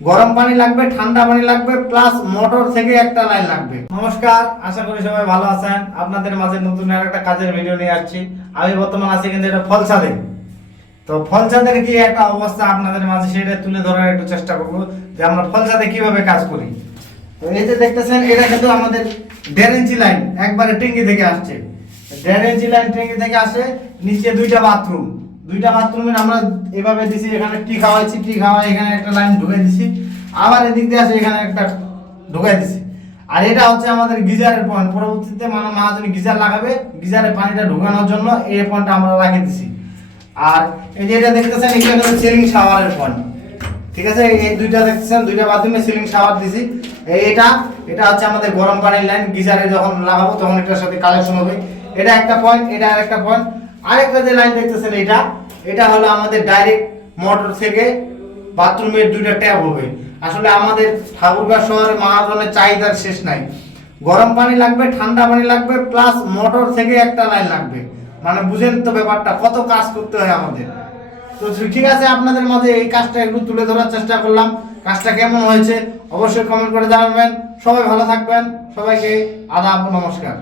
গরম পানি লাগবে, ঠান্ডা পানি লাগবে, প্লাস মোটর থেকে একটা লাইন লাগবে। নমস্কার, আশা করি সবাই ভালো আছেন। আপনাদের মাঝে নতুন আর একটা কাজের ভিডিও নিয়ে আসছি। আমি বর্তমান আছি কিন্তু এটা ফলসাদে। তো ফলসাদের কি একটা অবস্থা আপনাদের মাঝে সেটা তুলে ধরার একটু চেষ্টা করব যে আমরা ফলসাদে কিভাবে কাজ করি। তো এই যে দেখতেছেন, এটা কিন্তু আমাদের 1.5 ইঞ্চি লাইন একবারে ট্যাঙ্কি থেকে আসছে। 1.5 ইঞ্চি লাইন ট্যাঙ্কি থেকে আসে, নিচে দুইটা বাথরুমের আমরা এভাবে দিছি। এখানে টি খাওয়াইছি, টি খাওয়াই এখানে একটা লাইন ঢুকে দিছি, আবার এদিক দিয়ে আসে এখানে একটা ঢুকাই দিছি। আর এটা হচ্ছে আমাদের গিজারের পয়েন্ট। পরবর্তীতে মহাজন গিজার লাগাবে, গিজারে পানিটা ঢুকানোর জন্য এই পয়েন্টটা আমরা রাখে দিছি। আর এই যে এটা দেখতেছেন, এটা হলো সিলিং শাওয়ারের পয়েন্ট। ঠিক আছে, এই দুইটা দেখতেছেন, দুইটা বাথরুমে সিলিং শাওয়ার দিছি। এটা হচ্ছে আমাদের গরম পানির লাইন। গিজারে যখন লাগাবো তখন এটার সাথে কালেকশন হবে। এটা একটা পয়েন্ট, এটা আরেকটা পয়েন্ট। আরেকটা যে লাইন দেখতেছেন, এটা হলো আমাদের ডাইরেক্ট মোটর থেকে বাথরুমের দুইটা ট্যাপ হবে। আসলে আমাদের ঠাকুরগাঁও শহরে মহাজনের চাহিদার শেষ নাই। গরম পানি লাগবে, ঠান্ডা পানি লাগবে, প্লাস মোটর থেকে একটা লাইন লাগবে। মানে বুঝেন তো ব্যাপারটা, কত কাজ করতে হয় আমাদের। তো ঠিক আছে, আপনাদের মাঝে এই কাজটা একটু তুলে ধরার চেষ্টা করলাম। কাজটা কেমন হয়েছে অবশ্যই কমেন্ট করে জানাবেন। সবাই ভালো থাকবেন, সবাইকে আদাব, নমস্কার।